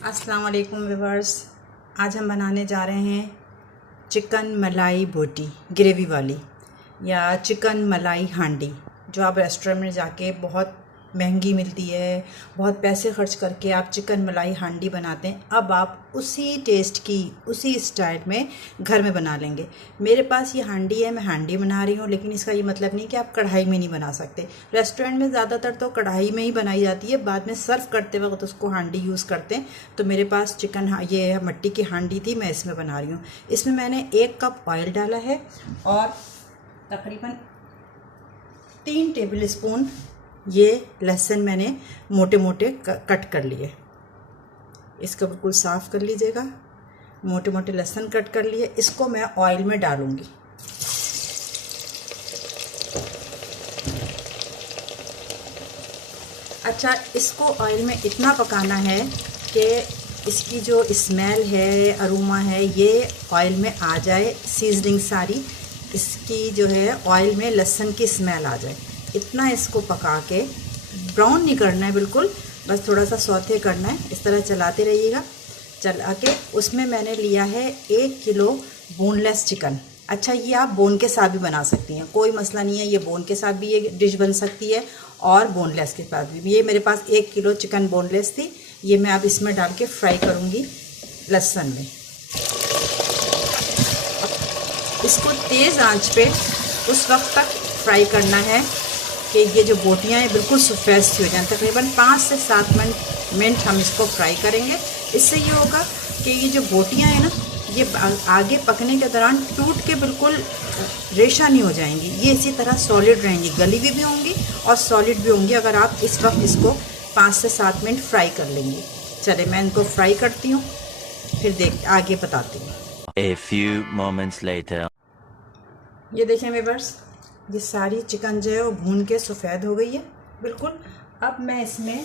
अस्सलाम वालेकुम व्यूअर्स। आज हम बनाने जा रहे हैं चिकन मलाई बोटी ग्रेवी वाली या चिकन मलाई हांडी, जो आप रेस्टोरेंट में जाके बहुत महंगी मिलती है। बहुत पैसे खर्च करके आप चिकन मलाई हांडी बनाते हैं, अब आप उसी टेस्ट की उसी स्टाइल में घर में बना लेंगे। मेरे पास ये हांडी है, मैं हांडी बना रही हूँ, लेकिन इसका ये मतलब नहीं कि आप कढ़ाई में नहीं बना सकते। रेस्टोरेंट में ज़्यादातर तो कढ़ाई में ही बनाई जाती है, बाद में सर्व करते वक्त उसको हांडी यूज़ करते हैं। तो मेरे पास चिकन ये मट्टी की हांडी थी, मैं इसमें बना रही हूँ। इसमें मैंने 1 कप ऑयल डाला है और तकरीबन 3 टेबल स्पून ये लहसुन मैंने मोटे मोटे कट कर लिए। इसको बिल्कुल साफ़ कर लीजिएगा। मोटे मोटे लहसुन कट कर लिए, इसको मैं ऑयल में डालूंगी। अच्छा, इसको ऑयल में इतना पकाना है कि इसकी जो स्मेल है, अरोमा है, ये ऑयल में आ जाए। सीजनिंग सारी इसकी जो है ऑयल में लहसुन की स्मेल आ जाए। इतना इसको पका के, ब्राउन नहीं करना है बिल्कुल, बस थोड़ा सा सौते करना है। इस तरह चलाते रहिएगा। चला के उसमें मैंने लिया है 1 किलो बोनलेस चिकन। अच्छा, ये आप बोन के साथ भी बना सकती हैं, कोई मसला नहीं है। ये बोन के साथ भी ये डिश बन सकती है और बोनलेस के साथ भी। ये मेरे पास 1 किलो चिकन बोनलेस थी। ये मैं अब इसमें डाल के फ्राई करूँगी लहसुन में। इसको तेज़ आंच पे उस वक्त तक फ्राई करना है कि ये जो बोटियाँ हैं बिल्कुल सफ़ेद सी हो जाएं। तकरीबन 5 से 7 मिनट हम इसको फ्राई करेंगे। इससे ये होगा कि ये जो बोटियाँ हैं ना, ये आगे पकने के दौरान टूट के बिल्कुल रेशा नहीं हो जाएंगी। ये इसी तरह सॉलिड रहेंगी, गली भी होंगी और सॉलिड भी होंगी अगर आप इस वक्त इसको 5 से 7 मिनट फ्राई कर लेंगे। चले, मैं इनको फ्राई करती हूँ, फिर आगे बताती हूँ। A few moments later. ये देखें व्यूअर्स, ये सारी चिकन जो है वो भून के सफ़ेद हो गई है बिल्कुल। अब मैं इसमें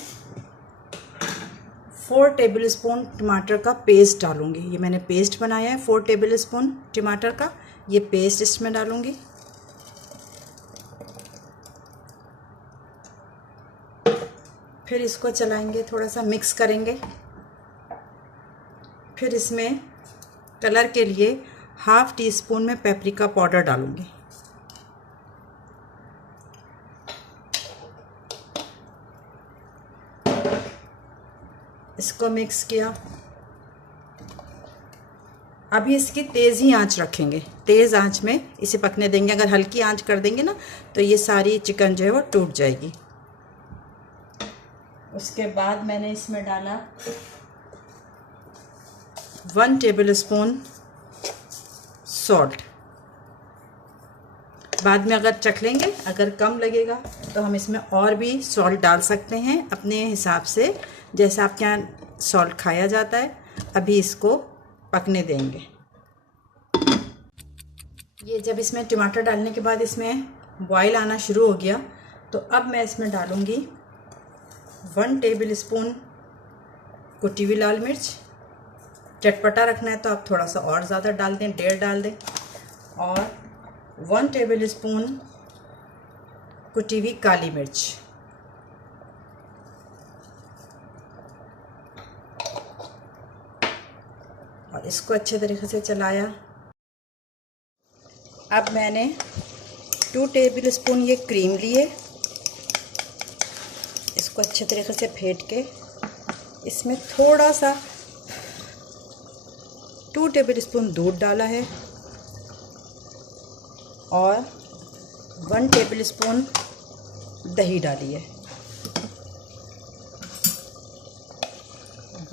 4 टेबल स्पून टमाटर का पेस्ट डालूंगी। ये मैंने पेस्ट बनाया है 4 टेबल स्पून टमाटर का। ये पेस्ट इसमें डालूंगी। फिर इसको चलाएंगे, थोड़ा सा मिक्स करेंगे। फिर इसमें कलर के लिए 1/2 टीस्पून में पेपरिका पाउडर डालूंगी। इसको मिक्स किया। अभी इसकी तेज़ ही आंच रखेंगे, तेज़ आंच में इसे पकने देंगे। अगर हल्की आंच कर देंगे ना तो ये सारी चिकन जो है वो टूट जाएगी। उसके बाद मैंने इसमें डाला 1 टेबल स्पून सॉल्ट। बाद में अगर चख लेंगे, अगर कम लगेगा तो हम इसमें और भी सॉल्ट डाल सकते हैं अपने हिसाब से, जैसे आपके यहाँ सॉल्ट खाया जाता है। अभी इसको पकने देंगे। ये जब इसमें टमाटर डालने के बाद इसमें बॉयल आना शुरू हो गया, तो अब मैं इसमें डालूँगी 1 टेबल स्पून कुटी हुई लाल मिर्च। चटपटा रखना है तो आप थोड़ा सा और ज़्यादा डाल दें, 1.5 डाल दें। और 1 टेबल स्पून कुटी हुई काली मिर्च। और इसको अच्छे तरीके से चलाया। अब मैंने 2 टेबल स्पून ये क्रीम लिए। इसको अच्छे तरीके से फेंट के इसमें थोड़ा सा 2 टेबल स्पून दूध डाला है और 1 टेबल स्पून दही डाली है।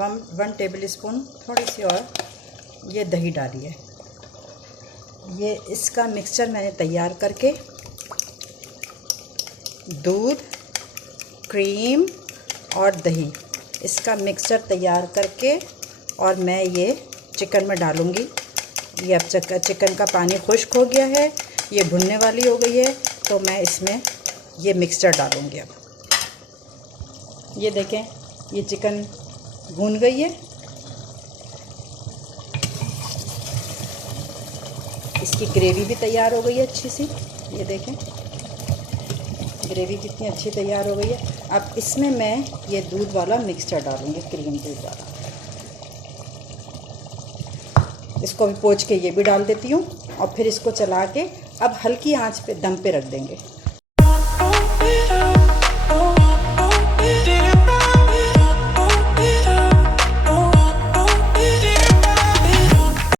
1 टेबल स्पून थोड़ी सी और ये दही डाली है। ये इसका मिक्सचर मैंने तैयार करके दूध, क्रीम और दही, इसका मिक्सचर तैयार करके और मैं ये चिकन में डालूँगी। ये अब चिकन का पानी खुश्क हो गया है, ये भुनने वाली हो गई है, तो मैं इसमें ये मिक्सचर डालूँगी। अब ये देखें, ये चिकन भून गई है। इसकी ग्रेवी भी तैयार हो गई है अच्छी सी। ये देखें ग्रेवी कितनी अच्छी तैयार हो गई है। अब इसमें मैं ये दूध वाला मिक्सचर डालूँगी, क्रीम दूध वाला। इसको भी पोंछ के ये भी डाल देती हूँ और फिर इसको चला के अब हल्की आंच पे दम पे रख देंगे।